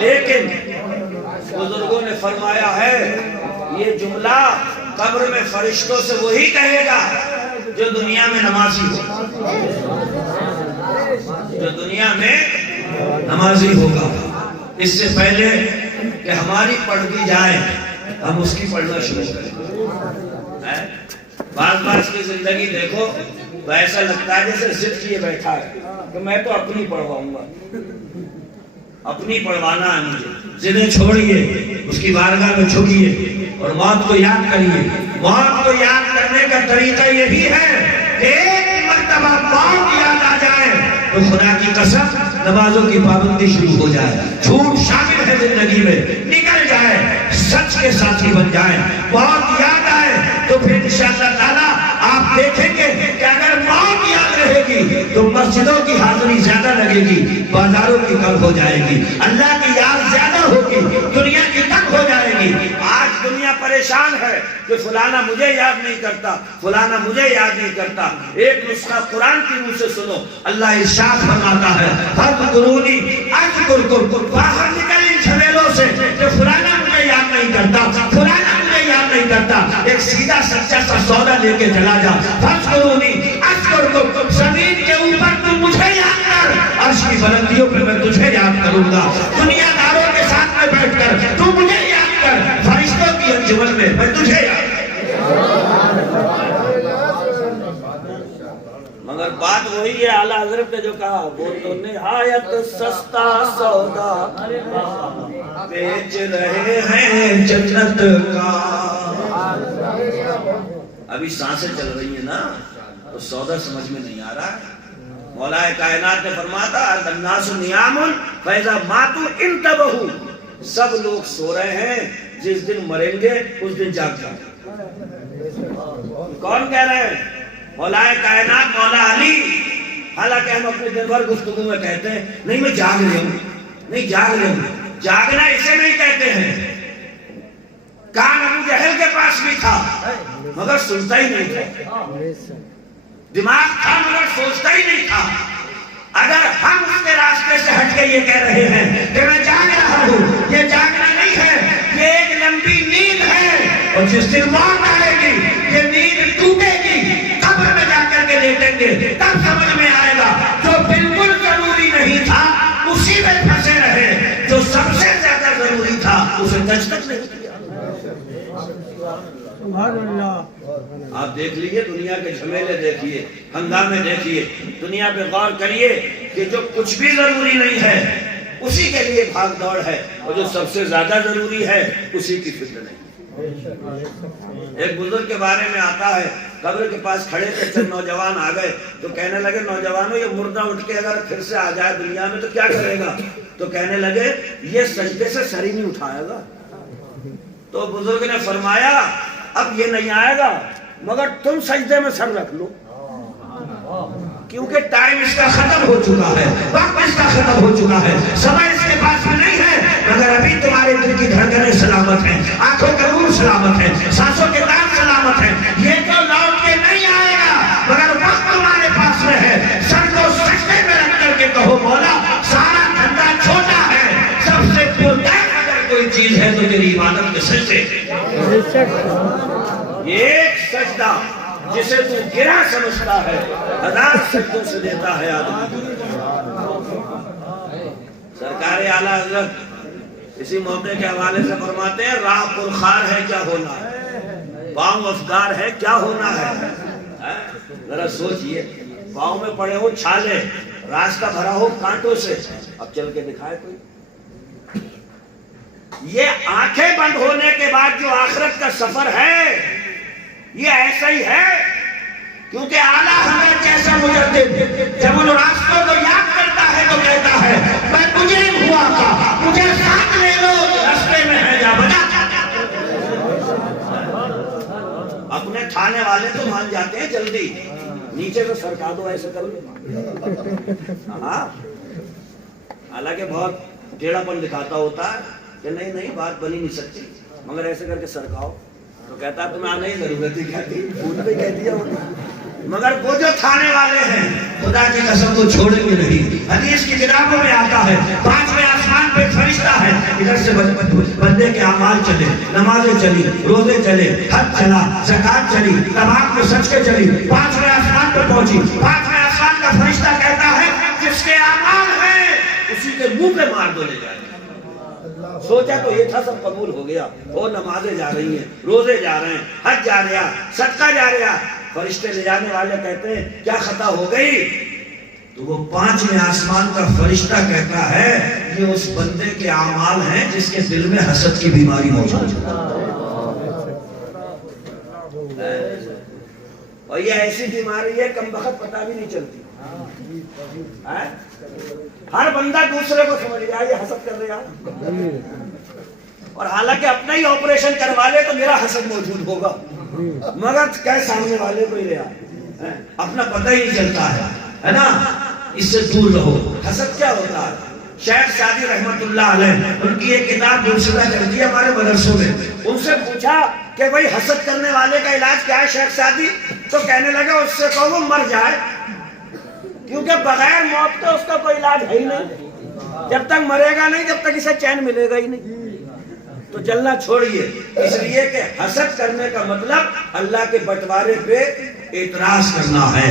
لیکن بزرگوں نے فرمایا ہے یہ جملہ قبر میں فرشتوں سے وہی کہے گا جو دنیا میں نمازی ہو، جو دنیا میں نمازی ہوگا۔ اس سے پہلے کہ ہماری پڑھ دی جائے ہم اس کی پڑھنا شروع کریں۔ بعض کی زندگی دیکھو تو ایسا لگتا ہے جیسے ضد کیے بیٹھا ہے کہ میں تو اپنی پڑھواؤں گا، اپنی پڑھوانا ہے مجھے۔ ضدیں چھوڑیے، اس کی بارگاہ میں جھکیے اور موت کو یاد کریے۔ موت کو یاد کرنے کا طریقہ یہی ہے کہ ایک مرتبہ موت یاد آ جائے تو خدا کی قسم نمازوں کی پابندی شروع ہو جائے، جھوٹ شامل ہے زندگی میں نکل جائے، سچ کے ساتھی بن جائیں۔ موت یاد آئے تو پھر انشاءاللہ تعالیٰ آپ دیکھیں گے کہ اگر موت یاد رہے گی تو مسجدوں کی حاضری زیادہ لگے گی، بازاروں کی کم ہو جائے گی، اللہ کی یاد زیادہ ہوگی، دنیا کی کم ہو جائے گی۔ آج دنیا پریشان ہے کہ فلانا مجھے یاد نہیں کرتا، فلانا مجھے یاد نہیں کرتا۔ ایک نسخہ قرآن کی منہ سے سنو، اللہ ارشاد فرماتا ہے فاذکرونی اذکرکم، باہر نکل ان جھمیلوں سے کہ فلانا مجھے یاد نہیں کرتا، فلانا مجھے یاد نہیں کرتا۔ ایک سیدھا سچا سا سودا لے کے چلا جا، فاذکرونی اذکرکم، زمین کے اوپر تم مجھے یاد کر، عرش کی بلندیوں پہ میں تجھے یاد کروں گا۔ دنیا داروں کے ساتھ میں بیٹھ کر تو مجھے یاد کر، فرشتوں کی انجمن میں تجھے یاد کر۔ مگر بات وہی ہے اعلیٰ حضرت نے جو کہا، وہ تو نہایت سستا سودا بیچ رہے ہیں جنت کا۔ ابھی سانسیں چل رہی ہیں نا تو سودا سمجھ میں نہیں آ رہا۔ مولا کائنات نے فرمایا تھا الناس نیام فاذا ماتوا انتبہوا، سب لوگ سو رہے ہیں، جس دن مریں گے اس دن جاگ جائیں گے۔ کون کہہ رہے ہیں؟ مولا کائنات مولا علی۔ حالانکہ ہم اپنے دن بھر گفتگو میں کہتے ہیں نہیں میں جاگ رہا ہوں، نہیں جاگ رہا ہوں۔ جاگنا اسے نہیں کہتے ہیں۔ کان ابو جہل کے پاس بھی تھا مگر سنتا ہی نہیں تھا، دماغ تھا مگر سوچتا ہی نہیں تھا۔ اگر ہم اس کے راستے سے ہٹ کے یہ کہہ رہے ہیں کہ میں جاگ رہا ہوں، یہ جاگنا نہیں ہے، یہ ایک لمبی نیند ہے، اور جس دن موت آئے گی یہ نیند ٹوٹے گی، قبر میں جا کر کے لیٹیں گے، تب سمجھ میں آئے گا جو بالکل ضروری نہیں تھا اسی میں پھنسے رہے، جو سب سے زیادہ ضروری تھا اسے ٹچ تک نہیں کیا۔ آپ دیکھ لیجئے دنیا کے جھمیلے دیکھیے، ہنگامے دیکھیے، دنیا پہ غور کریے کہ جو کچھ بھی ضروری نہیں ہے اسی کے لیے بھاگ دوڑ ہے، اور جو سب سے زیادہ ضروری ہے اسی کی فکر نہیں۔ ایک بزرگ کے بارے میں آتا ہے، قبر کے پاس کھڑے تھے، چند نوجوان آ گئے تو کہنے لگے نوجوانوں یہ مردہ اٹھ کے اگر پھر سے آ جائے دنیا میں تو کیا کرے گا؟ تو کہنے لگے یہ سجدے سے سر ہی نہیں اٹھائے گا۔ تو بزرگ نے فرمایا اب یہ نہیں آئے گا مگر تم سجدے میں سر رکھ لو، کیونکہ ٹائم اس کا ختم ہو چکا ہے، وقت اس کا ختم ہو چکا ہے، سمے اس کے پاس میں نہیں ہے، مگر ابھی تمہارے دل کی دھڑکنیں سلامت ہیں، آنکھوں کا نور سلامت ہے، سانسوں کے تار سلامت ہیں، یہ تو لوٹ کے نہیں آئے گا مگر وقت تمہارے پاس میں ہے۔ سر کو سجدے میں رکھ کر کے کہو مولا سارا دھندا چھوٹا ہے، سب سے پرطیب اگر کوئی چیز ہے تو تیری عبادت کے سجدے۔ یہ ایک سجدہ جسے تو گرا سمجھتا ہے ہزار سجدوں سے دیتا ہے آدمی۔ سرکار اعلیٰ حضرت اسی موقع کے حوالے سے فرماتے ہیں راہ پرخار ہے کیا ہونا ہے، پاؤں افگار ہے کیا ہونا ہے۔ ذرا سوچئے، پاؤں میں پڑے ہو چھالے، راستہ بھرا ہو کانٹوں سے، اب چل کے دکھائے کوئی؟ یہ آنکھیں بند ہونے کے بعد جو آخرت کا سفر ہے یہ ایسا ہی ہے، کیونکہ اعلیٰ حضرت جیسا مجدد جب ان راستوں کو یاد کرتا ہے تو کہتا ہے میں مجھے ہوا تھا، مجھے ساتھ لے لو، راستے میں ہے جا بجا۔ اپنے تھانے والے تو مان جاتے ہیں جلدی، نیچے سے سرکا دو ایسے کر لو۔ ہاں حالانکہ بہت ٹیڑھا پن دکھاتا ہوتا ہے کہ نہیں بات بنی نہیں سکتی، مگر ایسے کر کے سرکاؤ تو کہتا ہے تمہیں آنے ہی ضرورت ہی کیا تھی، پوچھ بھی کہہ دیا ہوگا۔ مگر وہ جو تھانے والے ہیں خدا کی قسم کو چھوڑیں گے نہیں. حدیث کی کتابوں میں آتا ہے 5ویں آسمان پہ فرشتہ ہے, ادھر سے بندے کے اعمال چلے, نمازیں چلی, روزے چلے, حج چلا, زکات چلی, تمام میں سچ کے چلی, 5ویں آسمان پہ پہنچی. 5ویں آسمان کا فرشتہ کہتا ہے جس کے اعمال ہیں اسی کے منہ پہ مار دو لے جائے. سوچا تو یہ تھا سب قبول ہو گیا, وہ نمازیں جا رہی ہیں, روزے جا رہے ہیں, حج جا رہا, صدقہ جا رہا. فرشتے لے جانے والے کہتے ہیں کیا خطا ہو گئی؟ تو وہ 5ویں آسمان کا فرشتہ کہتا ہے یہ اس بندے کے اعمال ہیں جس کے دل میں حسد کی بیماری موجود ہے. اور یہ ایسی بیماری ہے کم وقت پتہ بھی نہیں چلتی. ہر بندہ دوسرے کو سمجھ گیا یہ حسد کر رہا, اور حالانکہ اپنا ہی آپریشن کروا لے تو میرا حسد موجود ہوگا, مگر کیا سامنے والے کو ہی رہا, اپنا پتہ ہی نہیں چلتا ہے نا. اس سے دور رہو. حسد کیا ہوتا ہے؟ شیخ سعدی رحمت اللہ علیہ ان کی ایک کتاب منشورہ کرتی ہے ہمارے مدرسوں میں. ان سے پوچھا کہ بھائی حسد کرنے والے کا علاج کیا ہے شیخ سعدی؟ تو کہنے لگا اس سے کہو وہ مر جائے, کیونکہ بغیر موت کے اس کا کوئی علاج ہے ہی نہیں. جب تک مرے گا نہیں جب تک اسے چین ملے گا ہی نہیں. تو جلنا چھوڑیے, اس لیے کہ حسد کرنے کا مطلب اللہ کے بٹوارے پہ اعتراض کرنا ہے.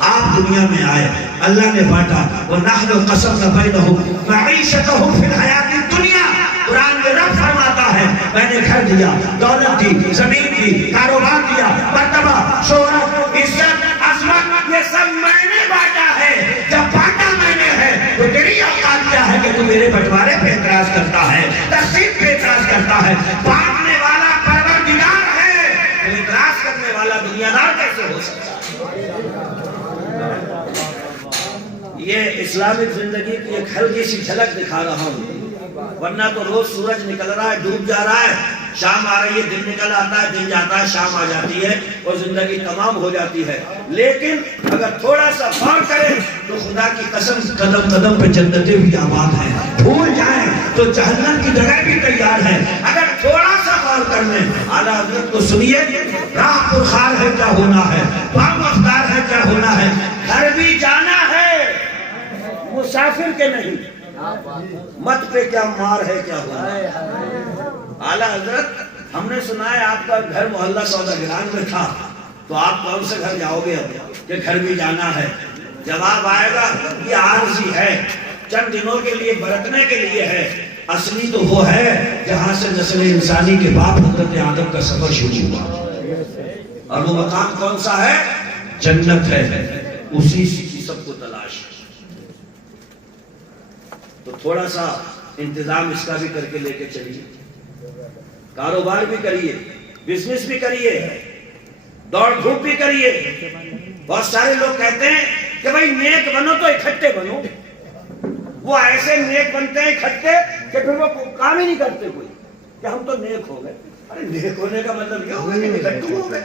آپ دنیا میں آئے, اللہ نے بانٹا, وَنَحْنُ قَسَمْنَا بَيْنَهُمْ مَعِيشَتَهُمْ فِي الْحَيَاةِ الدُّنْيَا. قرآن میں رب فرماتا ہے میں نے گھر دیا, دولت دی, زمین دی, کاروبار دیا, مرتبہ, شہرت, عزت, عظمت, یہ سب میں نے بانٹا ہے. جب بانٹا میں نے ہے تو تیری اوقات کیا ہے کہ تو میرے بٹوارے پہ اعتراض کرتا ہے, تقسیم پہ اعتراض کرتا ہے. بانٹنے والا پروردگار ہے, تو اعتراض کرنے والا دنیا دار کیسے ہو سکتا ہے؟ یہ اسلامک زندگی کی ایک ہلکی سی جھلک دکھا رہا ہوں, ورنہ تو روز سورج نکل رہا ہے, ڈوب جا رہا ہے, شام آ رہی ہے, دن نکل آتا ہے, دن جاتا ہے, شام آ جاتی ہے اور زندگی تمام ہو جاتی ہے. لیکن اگر تھوڑا سا غور کریں تو خدا کی قسم قدم قدم پہ جنتیں بھی آباد ہیں. بھول جائیں تو جہنم کی جگہ بھی تیار ہے. اگر تھوڑا سا غور کر لیں, اعلیٰ حضرت کو سنیے, راہ پرخار ہے کیا ہونا ہے, بام افطار ہے کیا ہونا ہے, گھر بھی جانا ہے مسافر کے نہیں, مت پہ کیا مار ہے کیا ہونا ہے. اعلیٰ حضرت ہم نے سنا ہے آپ کا گھر محلہ سوداگران میں تھا, تو آپ کون سے گھر جاؤ گے کہ گھر بھی جانا ہے؟ جواب آئے گا یہ عارضی ہے, چند دنوں کے لیے برتنے کے لیے ہے. اصلی تو وہ ہے جہاں سے نسل انسانی کے باپ حضرت آدم کا سفر شروع ہوا, اور وہ مقام کون سا ہے؟ جنت ہے. اسی کی سب کو تلاش. تو تھوڑا سا انتظام اس کا بھی کر کے لے کے چلیے, کاروبار بھی کریے, بزنس بھی کریے, دوڑ دھوپ بھی کریے. بہت سارے لوگ کہتے ہیں کہ بھائی نیک بنو تو اکٹھے بنو. وہ ایسے نیک بنتے ہیں اکٹھے کہ پھر وہ کام ہی نہیں کرتے کوئی, کہ ہم تو نیک ہو گئے. ارے نیک ہونے کا مطلب یہ ہوگا کہ اکٹھے ہو گئے.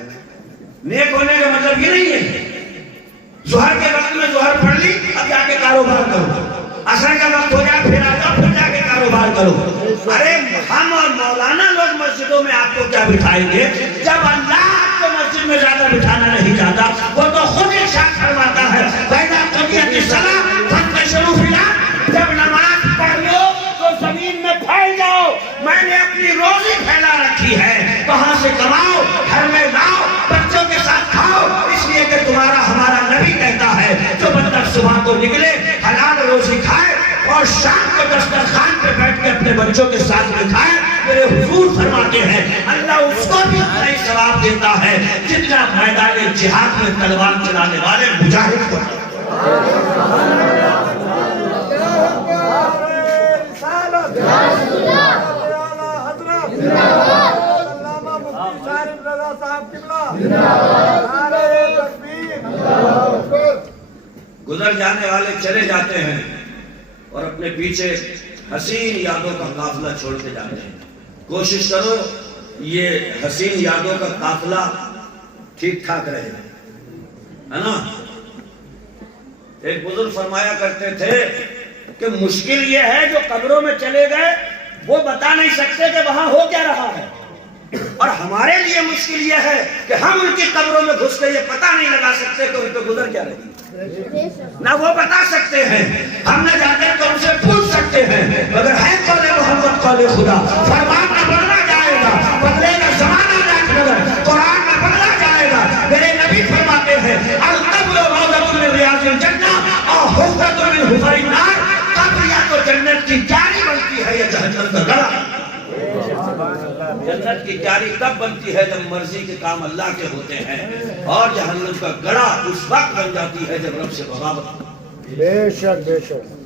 نیک ہونے کا مطلب یہ نہیں ہے ظہر کے وقت میں ظہر پڑھ لی, اب جا کے کاروبار کرو, عصر کا وقت ہو جائے پھر آ جاؤ, پھر جا کے کاروبار کرو. ارے ہم اور مولانا لوگ مسجدوں میں آپ کو کیا بٹھائیں گے جب اللہ آپ کو مسجد میں زیادہ بٹھانا نہیں چاہتا. وہ تو خود ارشاد فرماتا ہے فَإِذَا قُضِيَتِ الصَّلَاةُ فَانتَشِرُوا فِي الْأَرْضِ, جب نماز پڑھ لو تو زمین میں پھیل جاؤ. میں نے اپنی روزی پھیلا رکھی ہے, کہاں سے کماؤ, گھر میں لاؤ, بچوں کے ساتھ کھاؤ. اس لیے کہ تمہارا ہمارا نبی کہتا ہے جو بندہ صبح کو نکلے حلال روزی کھائے اور شام کو دسترخوان پہ بیٹھ کے اپنے بچوں کے ساتھ میں کھائے, میرے حضور فرماتے ہیں اللہ اس کو بھی اتنا ہی ثواب دیتا ہے جتنا میدان جہاد میں تلوار چلانے والے مجاہد کو. گزر جانے والے چلے جاتے ہیں اور اپنے پیچھے حسین یادوں کا قافلہ چھوڑ کے جاتے ہیں. کوشش کرو یہ حسین یادوں کا قافلہ ٹھیک ٹھاک رہے, ہے نا. ایک بزرگ فرمایا کرتے تھے کہ مشکل یہ ہے جو قبروں میں چلے گئے وہ بتا نہیں سکتے کہ وہاں ہو کیا رہا ہے. اور ہمارے لیے مشکل یہ ہے کہ ہم ان کی قبروں میں گھس کے یہ پتہ نہیں لگا سکتے کہ ان پہ گزر کیا رہی، نہ وہ بتا سکتے ہیں، ہم نہ جاتے تو ان سے پوچھ سکتے ہیں، مگر ہے قول محمد قول خدا، فرمان نہ بدلا جائے گا، بدلے گا زمانہ نگر، قرآن نہ بدلا جائے گا، میرے نبی فرماتے ہیں القبر روضۃ من ریاض الجنہ اور حفرۃ من حفر النار، قبر یا تو جنت کی کیاری بنتی ہے یا جہنم کا گڑھا۔ جنت کی کیاری تب بنتی ہے جب مرضی کے کام اللہ کے ہوتے ہیں، اور جہنم کا گڑھا اس وقت بن جاتی ہے جب رب سے بغاوت۔ بے شک بے شک۔